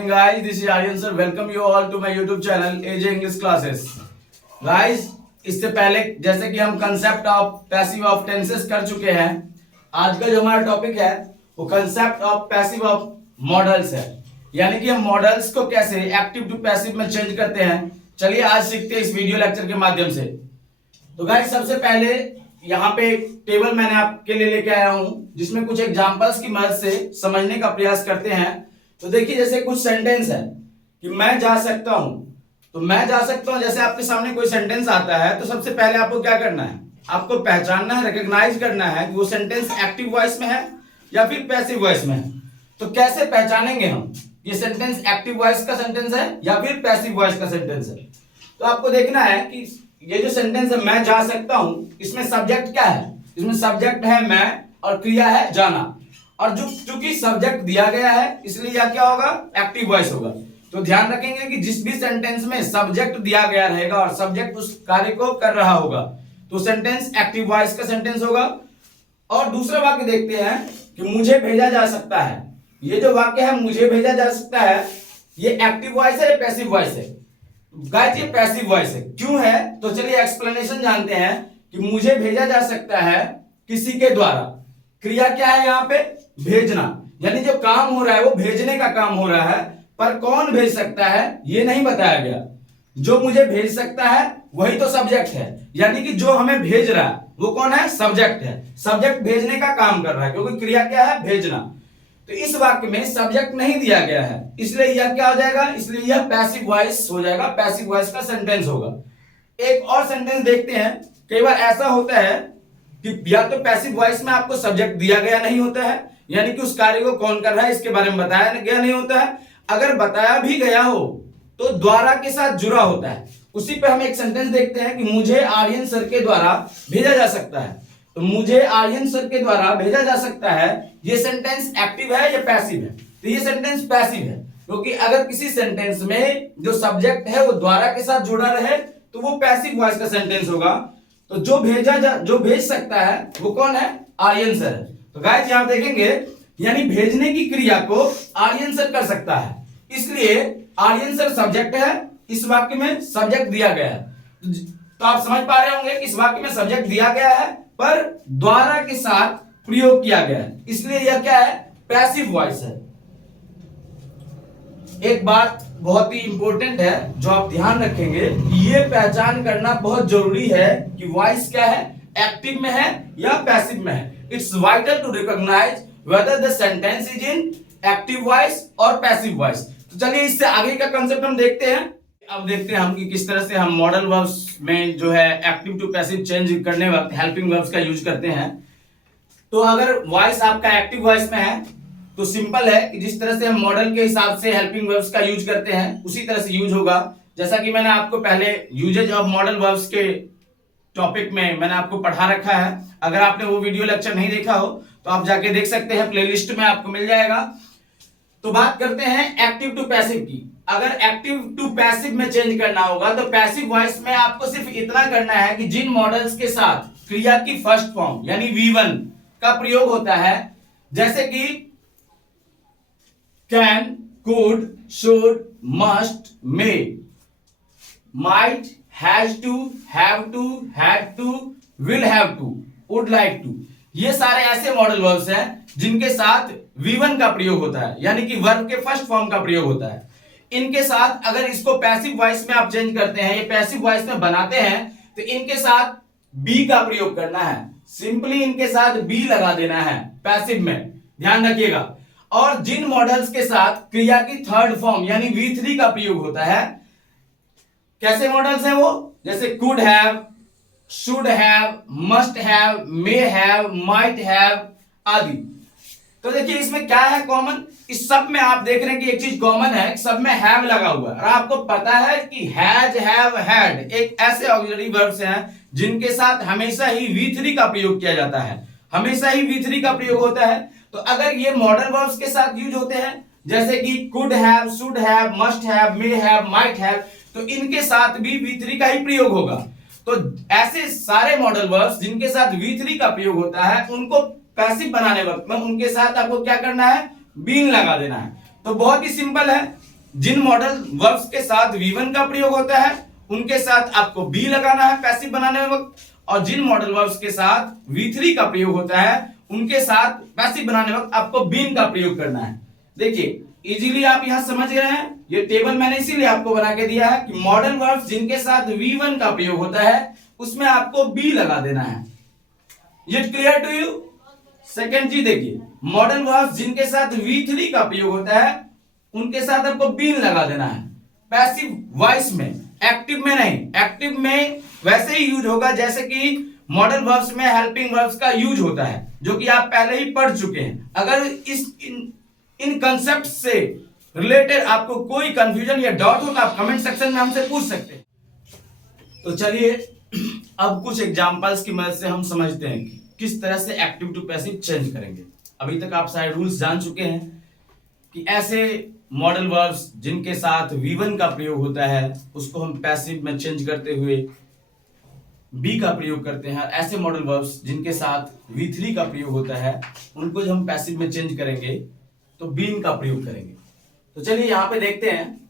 morning guys, this is Aryan sir. Welcome you all to my YouTube channel AJ English Classes. Guys, इससे पहले जैसे कि हम concept of passive of tenses कर चुके हैं, आज का जो हमारा टॉपिक है वो concept of passive of models है। यानी कि हम मॉडल्स को कैसे एक्टिव टू पैसिव में चेंज करते हैं। चलिए आज सीखते हैं इस वीडियो लेक्चर के माध्यम से। तो गाइस सबसे पहले यहाँ पे एक टेबल मैंने आपके लिए लेके आया हूं जिसमें कुछ एग्जांपल्स की मदद से समझने का प्रयास करते हैं। तो देखिए जैसे कुछ सेंटेंस है कि मैं जा सकता हूं, तो मैं जा सकता हूं जैसे आपके सामने कोई सेंटेंस आता है तो सबसे पहले आपको क्या करना है, आपको पहचानना है, रिकॉग्नाइज करना है कि वो सेंटेंस एक्टिव वॉइस में है या फिर पैसिव वॉइस में है। तो कैसे पहचानेंगे हम ये सेंटेंस एक्टिव वॉइस का सेंटेंस है या फिर पैसिव वॉइस का सेंटेंस है। तो आपको देखना है कि ये जो सेंटेंस है मैं जा सकता हूं, इसमें सब्जेक्ट क्या है, इसमें सब्जेक्ट है मैं और क्रिया है जाना। और जो चूंकि सब्जेक्ट दिया गया है इसलिए यह क्या होगा, एक्टिव वॉइस होगा। तो ध्यान रखेंगे कि जिस भी सेंटेंस में सब्जेक्ट दिया गया रहेगा और सब्जेक्ट उस कार्य को कर रहा होगा तो सेंटेंस एक्टिव वॉइस का सेंटेंस होगा। और दूसरा वाक्य देखते हैं कि मुझे भेजा जा सकता है। ये जो वाक्य है मुझे भेजा जा सकता है, ये एक्टिव वॉइस है या पैसिव वॉइस है? गाइस ये पैसिव वॉइस है। क्यों है? तो चलिए एक्सप्लेनेशन जानते हैं कि मुझे भेजा जा सकता है किसी के द्वारा। क्रिया क्या है यहाँ पे, भेजना। यानी जो काम हो रहा है वो भेजने का काम हो रहा है, पर कौन भेज सकता है ये नहीं बताया गया। जो मुझे भेज सकता है वही तो सब्जेक्ट है, यानी कि जो हमें भेज रहा है वो कौन है, सब्जेक्ट है। सब्जेक्ट भेजने का काम कर रहा है क्योंकि क्रिया क्या है, भेजना। तो इस वाक्य में सब्जेक्ट नहीं दिया गया है इसलिए यह क्या हो जाएगा, इसलिए यह पैसिव वॉइस हो जाएगा, पैसिव वॉइस का सेंटेंस होगा। एक और सेंटेंस देखते हैं। कई बार ऐसा होता है कि या तो पैसिव वॉइस में आपको सब्जेक्ट दिया गया नहीं होता है, यानी कि उस कार्य को कौन कर रहा है इसके बारे में बताया गया नहीं होता है। अगर बताया भी गया हो तो द्वारा के साथ जुड़ा होता है। उसी पे हम एक सेंटेंस देखते हैं कि मुझे आर्यन सर के द्वारा भेजा जा सकता है। तो मुझे आर्यन सर के द्वारा भेजा जा सकता है, ये सेंटेंस एक्टिव है या पैसिव है? तो ये सेंटेंस पैसिव है क्योंकि अगर किसी सेंटेंस में जो सब्जेक्ट है वो द्वारा के साथ जुड़ा रहे तो वो पैसिव वॉइस का सेंटेंस होगा। तो जो भेज सकता है वो कौन है, आर्यन सर है। तो गाइस यहां देखेंगे यानी भेजने की क्रिया को आर्यन सर कर सकता है, इसलिए आर्यन सर सब्जेक्ट है। इस वाक्य में सब्जेक्ट दिया गया है तो आप समझ पा रहे होंगे कि इस वाक्य में सब्जेक्ट दिया गया है पर द्वारा के साथ प्रयोग किया गया है, इसलिए यह क्या है, पैसिव वॉइस है। एक बात बहुत ही इंपॉर्टेंट है जो आप ध्यान रखेंगे, ये पहचान करना बहुत जरूरी है कि वॉइस क्या है, एक्टिव में है या पैसिव में है। It's vital to recognise whether the sentence is in active voice और पैसिव वॉइस। तो चलिए इससे आगे का कंसेप्ट हम देखते हैं। अब देखते हैं हम कि किस तरह से हम मॉडल वर्ब्स में जो है एक्टिव टू पैसिव चेंज करने वक्त हेल्पिंग वर्ब्स का यूज करते हैं। तो अगर वॉइस आपका एक्टिव वॉइस में है तो सिंपल है कि जिस तरह से हम मॉडल के हिसाब से हेल्पिंग वर्ब्स का यूज करते हैं उसी तरह से यूज होगा। जैसा कि मैंने आपको पहले यूजेज ऑफ मॉडल वर्ब्स के टॉपिक में मैंने आपको पढ़ा रखा है। अगर आपने वो वीडियो लेक्चर नहीं देखा हो तो आप जाके देख सकते हैं, प्लेलिस्ट में आपको मिल जाएगा। तो बात करते हैं एक्टिव टू पैसिव की। अगर एक्टिव टू पैसिव में चेंज करना होगा तो पैसिव वॉइस में आपको सिर्फ इतना करना है कि जिन मॉडल्स के साथ क्रिया की फर्स्ट फॉर्म यानी V1 का प्रयोग होता है, जैसे कि can, could, should, must, may, might, has to, have to, had to, will have to, would like to, ये सारे ऐसे मॉडल वर्ब्स हैं जिनके साथ V1 का प्रयोग होता है, यानी कि वर्ब के फर्स्ट फॉर्म का प्रयोग होता है। इनके साथ अगर इसको पैसिव वॉइस में आप चेंज करते हैं, ये पैसिव वॉइस में बनाते हैं तो इनके साथ बी का प्रयोग करना है। सिंपली इनके साथ बी लगा देना है पैसिव में, ध्यान रखिएगा। और जिन मॉडल्स के साथ क्रिया की थर्ड फॉर्म यानी V3 का प्रयोग होता है, कैसे मॉडल्स हैं वो, जैसे could have, should have, must have, may have, might have आदि। तो देखिए इसमें क्या है कॉमन, इस सब में आप देख रहे हैं कि एक चीज कॉमन है, सब में हैव लगा हुआ है। और आपको पता है कि हैज, हैव, हैड एक ऐसे ऑक्सिलरी वर्ब्स हैं जिनके साथ हमेशा ही V3 का प्रयोग किया जाता है, हमेशा ही V3 का प्रयोग होता है। तो अगर ये मॉडल वर्ब्स के साथ यूज होते हैं जैसे कि could have, should have, must have, may have, might have, तो इनके साथ भी V3 का ही प्रयोग होगा। तो ऐसे सारे मॉडल वर्ब्स जिनके साथ V3 का प्रयोग होता है उनको पैसिव बनाने वक्त में उनके साथ आपको क्या करना है, बीन लगा देना है। तो बहुत ही सिंपल है, जिन मॉडल वर्ब्स के साथ V1 का प्रयोग होता है उनके साथ आपको बी लगाना है पैसिव बनाने वक्त, और जिन मॉडल वर्ब्स के साथ V3 का प्रयोग होता है उनके साथ पैसिव बनाने वक्त आपको बीन का प्रयोग करना है। देखिए इजीली आप यहां समझ गए हैं, ये टेबल मैंने इसीलिए आपको बना के दिया है कि मॉडल वर्ब्स जिनके साथ V1 का प्रयोग होता है उसमें आपको बी लगा देना है। ये क्लियर टू यू? सेकेंड चीज देखिए, मॉडल वर्ब्स जिनके साथ V3 का प्रयोग होता है उनके साथ आपको बीन लगा देना है पैसिव वॉइस में, एक्टिव में नहीं। एक्टिव में वैसे ही यूज होगा जैसे कि मॉडल वर्ब्स में हेल्पिंग वर्ब्स का यूज होता है, जो कि आप पहले ही पढ़ चुके हैं। अगर इन कंसेप्ट से रिलेटेड आपको कोई कंफ्यूजन या डाउट हो तो आप कमेंट सेक्शन में हमसे पूछ सकते हैं। तो चलिए अब कुछ एग्जांपल्स की मदद से हम समझते हैं कि किस तरह से एक्टिव टू पैसिव चेंज करेंगे। अभी तक आप सारे रूल्स जान चुके हैं कि ऐसे मॉडल वर्ब्स जिनके साथ V1 का प्रयोग होता है उसको हम पैसिव में चेंज करते हुए बी का प्रयोग करते हैं। ऐसे मॉडल वर्ब्स जिनके साथ V3 का प्रयोग होता है उनको जब हम पैसिव में चेंज करेंगे तो बीन का प्रयोग करेंगे। तो चलिए यहां पे देखते हैं।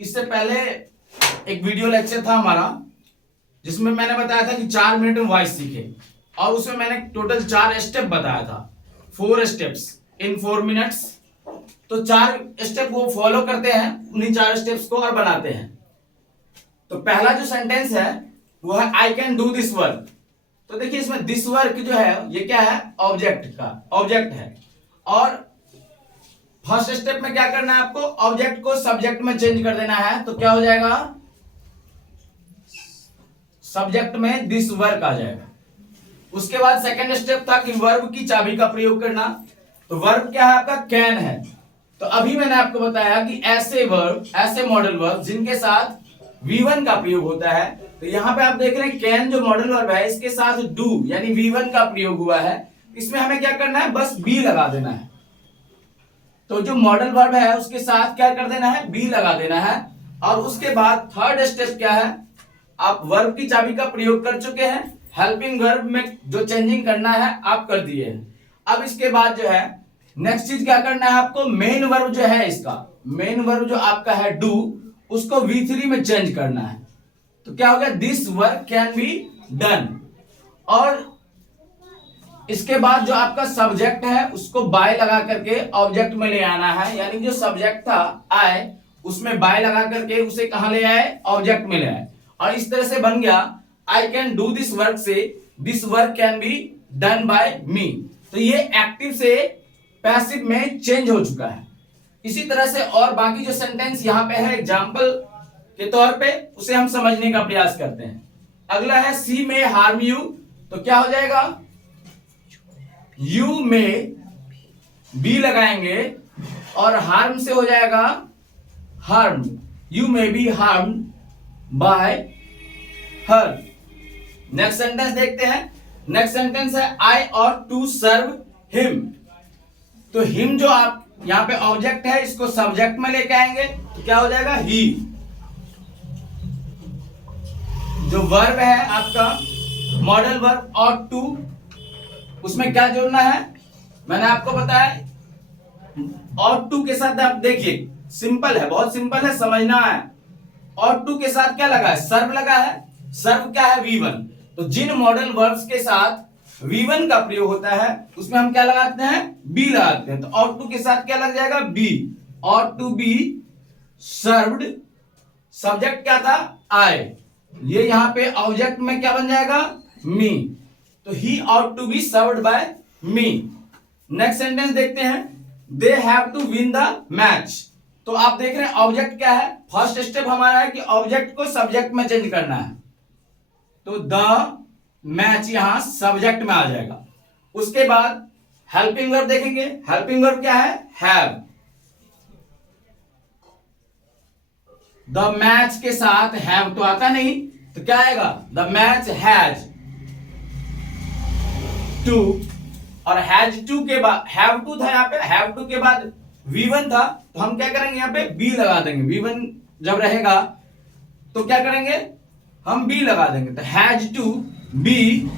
इससे पहले एक वीडियो लेक्चर था हमारा जिसमें मैंने बताया था कि 4 मिनट में वॉइस सीखे, और उसमें मैंने टोटल 4 स्टेप बताया था, 4 स्टेप्स इन 4 मिनट्स। तो 4 स्टेप वो फॉलो करते हैं, उन्हीं 4 स्टेप्स को और बनाते हैं। तो पहला जो सेंटेंस है वो है आई कैन डू दिस वर्क। तो देखिए इसमें दिस वर्क जो है ये क्या है, ऑब्जेक्ट है। और फर्स्ट स्टेप में क्या करना है आपको, ऑब्जेक्ट को सब्जेक्ट में चेंज कर देना है। तो क्या हो जाएगा, सब्जेक्ट में दिस वर्क आ जाएगा। उसके बाद सेकंड स्टेप था कि वर्ब की चाबी का प्रयोग करना। तो वर्ब क्या है आपका, कैन है। तो अभी मैंने आपको बताया कि ऐसे वर्ब, ऐसे मॉडल वर्ब जिनके साथ V1 का प्रयोग होता है। तो यहां पे आप देख रहे हैं कैन जो मॉडल वर्ब है इसके साथ डू यानी V1 का प्रयोग हुआ है। इसमें हमें क्या करना है, बस बी लगा देना है। तो जो मॉडल वर्ब है उसके साथ क्या कर देना है, बी लगा देना है। और उसके बाद थर्ड स्टेप क्या है, आप वर्ब की चाबी का प्रयोग कर चुके हैं, हेल्पिंग वर्ब में जो चेंजिंग करना है आप कर दिए हैं। अब इसके बाद जो है नेक्स्ट चीज क्या करना है आपको, मेन वर्ब जो है इसका, मेन वर्ब जो आपका है डू, उसको V3 में चेंज करना है। तो क्या होगा, this work can be done. और इसके बाद जो आपका सब्जेक्ट है उसको बाय लगा करके ऑब्जेक्ट में ले आना है, यानी जो सब्जेक्ट था आई उसमें बाय लगा करके उसे कहां ले आए, ऑब्जेक्ट में ले आए। और इस तरह से बन गया I can do this work से this work can be done by me. तो ये एक्टिव से पैसिव में चेंज हो चुका है। इसी तरह से और बाकी जो सेंटेंस यहाँ पे है एग्जाम्पल के तौर पे उसे हम समझने का प्रयास करते हैं। अगला है सी में हार्म यू। तो क्या हो जाएगा, यू में बी लगाएंगे और हार्म से हो जाएगा harm, you may be harm by her. Next sentence देखते हैं। नेक्स्ट सेंटेंस है I ought to serve him. तो हिम जो आप यहां पे ऑब्जेक्ट है इसको सब्जेक्ट में लेके आएंगे तो क्या हो जाएगा, ही। जो वर्ब है आपका मॉडल वर्ब ऑट टू, उसमें क्या जोड़ना है मैंने आपको बताया। ऑट टू के साथ आप देखिए सिंपल है, बहुत सिंपल है, समझना है। ऑट टू के साथ क्या लगा है, सर्व लगा है। सर्व क्या है, V1। तो जिन मॉडल वर्ब्स के साथ V1 का प्रयोग होता है उसमें हम क्या लगाते हैं, बी लगाते हैं। तो ऑट टू के साथ क्या लग जाएगा, be. Ought to be served, subject क्या था, आई। ये यहां पे ऑब्जेक्ट में क्या बन जाएगा, मी। तो he ought to be served by me. Next sentence देखते हैं, they have to win the match. तो आप देख रहे हैं ऑब्जेक्ट क्या है, फर्स्ट स्टेप हमारा है कि ऑब्जेक्ट को सब्जेक्ट में चेंज करना है। तो द मैच यहां सब्जेक्ट में आ जाएगा। उसके बाद हेल्पिंग वर्ब देखेंगे। हेल्पिंग वर्ब क्या है, हैव। द मैच के साथ हैव तो आता नहीं, तो क्या आएगा, द मैच हैज टू। और हैज टू के बाद हैव टू था, यहां पे हैव टू के बाद V1 था, तो हम क्या करेंगे, यहां पे बी लगा देंगे। V1 जब रहेगा तो क्या करेंगे, हम बी लगा देंगे। तो हैज टू बी,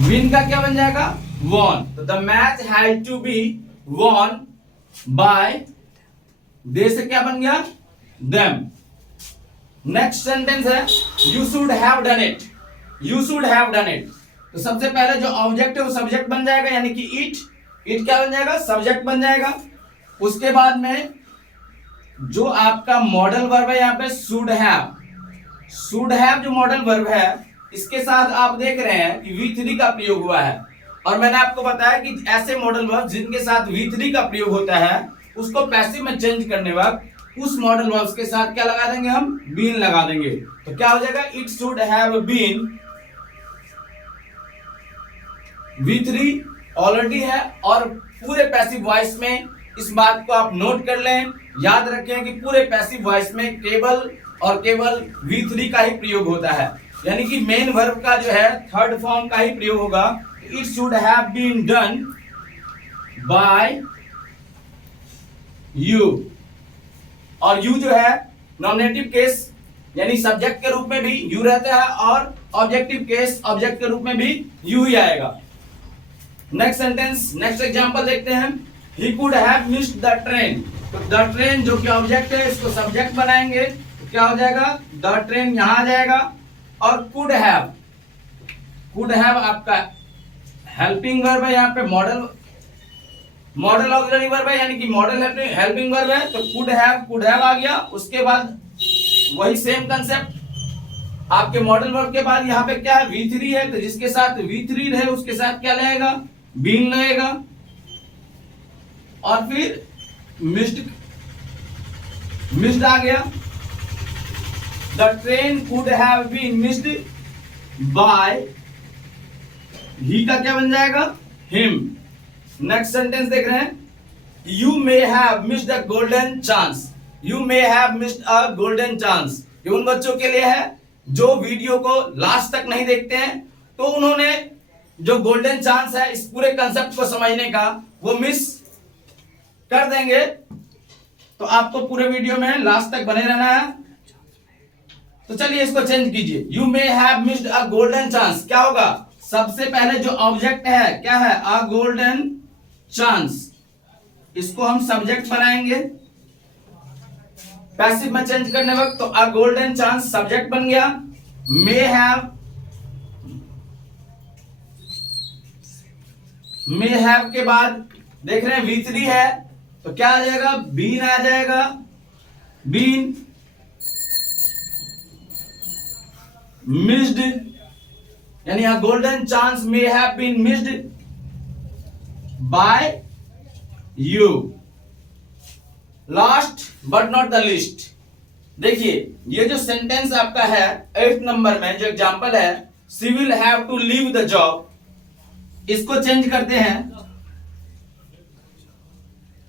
विन का क्या बन जाएगा, वॉन। तो the match has to be won by they से क्या बन गया, देम। नेक्स्ट सेंटेंस है you should have done it, you should have done it. तो सबसे पहले जो ऑब्जेक्ट है वो सब्जेक्ट बन जाएगा, यानी कि इट, इट क्या बन जाएगा, सब्जेक्ट बन जाएगा। उसके बाद में जो आपका मॉडल वर्ब है यहाँ पे शुड हैव, शुड हैव जो मॉडल वर्ब है इसके साथ आप देख रहे हैं कि V3 का प्रयोग हुआ है। और मैंने आपको बताया कि ऐसे मॉडल वर्ब जिनके साथ V3 का प्रयोग होता है उसको पैसिव में चेंज करने वक्त उस मॉडल वर्ब्स के साथ क्या लगा देंगे, हम बीन लगा देंगे। तो क्या हो जाएगा, it should have been, V3 already है। और पूरे पैसिव वॉइस में इस बात को आप नोट कर लें, याद रखें कि पूरे पैसिव वॉइस में केवल और केवल V3 का ही प्रयोग होता है, यानी कि मेन वर्ब का जो है थर्ड फॉर्म का ही प्रयोग होगा। It should have been done by you. और यू जो है नॉमिनेटिव केस यानी सब्जेक्ट के रूप में भी यू रहता है और ऑब्जेक्टिव केस ऑब्जेक्ट के रूप में भी यू ही आएगा। नेक्स्ट सेंटेंस, नेक्स्ट एग्जांपल देखते हैं। He could have missed the train. तो द ट्रेन जो कि ऑब्जेक्ट है इसको सब्जेक्ट बनाएंगे तो क्या हो जाएगा, द ट्रेन यहां आ जाएगा। और कुड हैव, कुड हैव आपका हेल्पिंग वर्ब है, यहाँ पे मॉडल ऑक्सिलरी वर्ब है, यानी कि मॉडल हेल्पिंग वर्ब है। तो कुड हैव आ गया। उसके बाद वही सेम कंसेप्ट, आपके मॉडल वर्ब के बाद यहाँ पे क्या है, V3 है। तो जिसके साथ V3 रहे उसके साथ क्या लगेगा, बीन लगेगा। और फिर मिस्ड आ गया। The train could have been missed by, he का क्या बन जाएगा, हिम। नेक्स्ट सेंटेंस देख रहे हैं, you may have missed a golden chance. You may have missed a golden chance, ये उन बच्चों के लिए है जो वीडियो को लास्ट तक नहीं देखते हैं, तो उन्होंने जो गोल्डन चांस है इस पूरे कंसेप्ट को समझने का वो मिस कर देंगे। तो आपको पूरे वीडियो में लास्ट तक बने रहना है। तो चलिए इसको चेंज कीजिए, you may have missed a golden chance क्या होगा, सबसे पहले जो ऑब्जेक्ट है क्या है, अ गोल्डन चांस, इसको हम सब्जेक्ट बनाएंगे पैसिव में चेंज करने वक्त। तो अ गोल्डन चांस सब्जेक्ट बन गया। मे हैव के बाद देख रहे हैं V3 है तो क्या आ जाएगा, बीन आ जाएगा। बीन मिस्ड यानी a golden chance may have been missed by you. Last but not the least, देखिए ये जो सेंटेंस आपका है 8th नंबर में जो एग्जांपल है, she will have to leave the job, इसको चेंज करते हैं।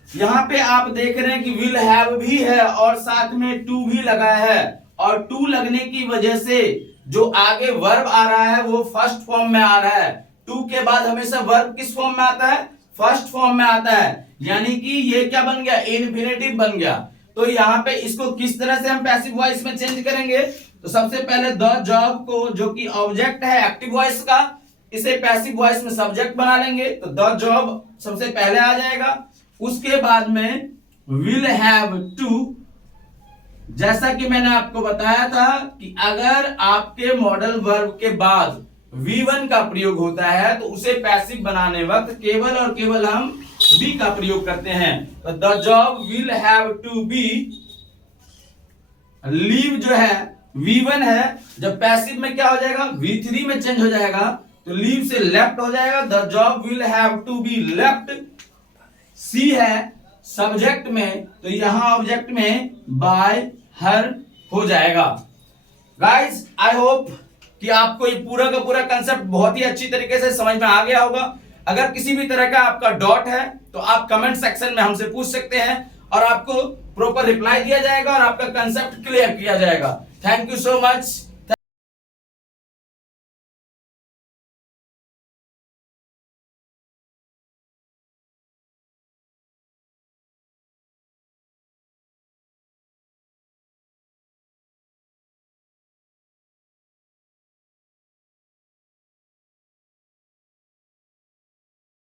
यहां पे आप देख रहे हैं कि विल हैव भी है और साथ में टू भी लगा है, और टू लगने की वजह से जो आगे वर्ब आ रहा है वो फर्स्ट फॉर्म में आ रहा है। टू के बाद हमेशा वर्ब किस फॉर्म में आता है, फर्स्ट फॉर्म में आता है, यानी कि ये क्या बन गया, इन्फिनेटिव बन गया। तो यहाँ पे इसको किस तरह से हम पैसिव वॉइस में चेंज करेंगे, तो सबसे पहले द जॉब को जो कि ऑब्जेक्ट है एक्टिव वॉइस का, इसे पैसिव वॉइस में सब्जेक्ट बना लेंगे। तो द जॉब सबसे पहले आ जाएगा। उसके बाद में विल हैव टू, जैसा कि मैंने आपको बताया था कि अगर आपके मॉडल वर्ब के बाद V1 का प्रयोग होता है तो उसे पैसिव बनाने वक्त केवल और केवल हम बी का प्रयोग करते हैं। तो the job will have to be, leave जो है V1 है, जब पैसिव में क्या हो जाएगा, V3 में चेंज हो जाएगा तो लीव से लेफ्ट हो जाएगा। The job will have to be left. सी है सब्जेक्ट में तो यहां ऑब्जेक्ट में बाय हर हो जाएगा। गाइस आई होप कि आपको ये पूरा का पूरा कंसेप्ट बहुत ही अच्छी तरीके से समझ में आ गया होगा। अगर किसी भी तरह का आपका डॉट है तो आप कमेंट सेक्शन में हमसे पूछ सकते हैं और आपको प्रॉपर रिप्लाई दिया जाएगा और आपका कंसेप्ट क्लियर किया जाएगा। Thank you so much.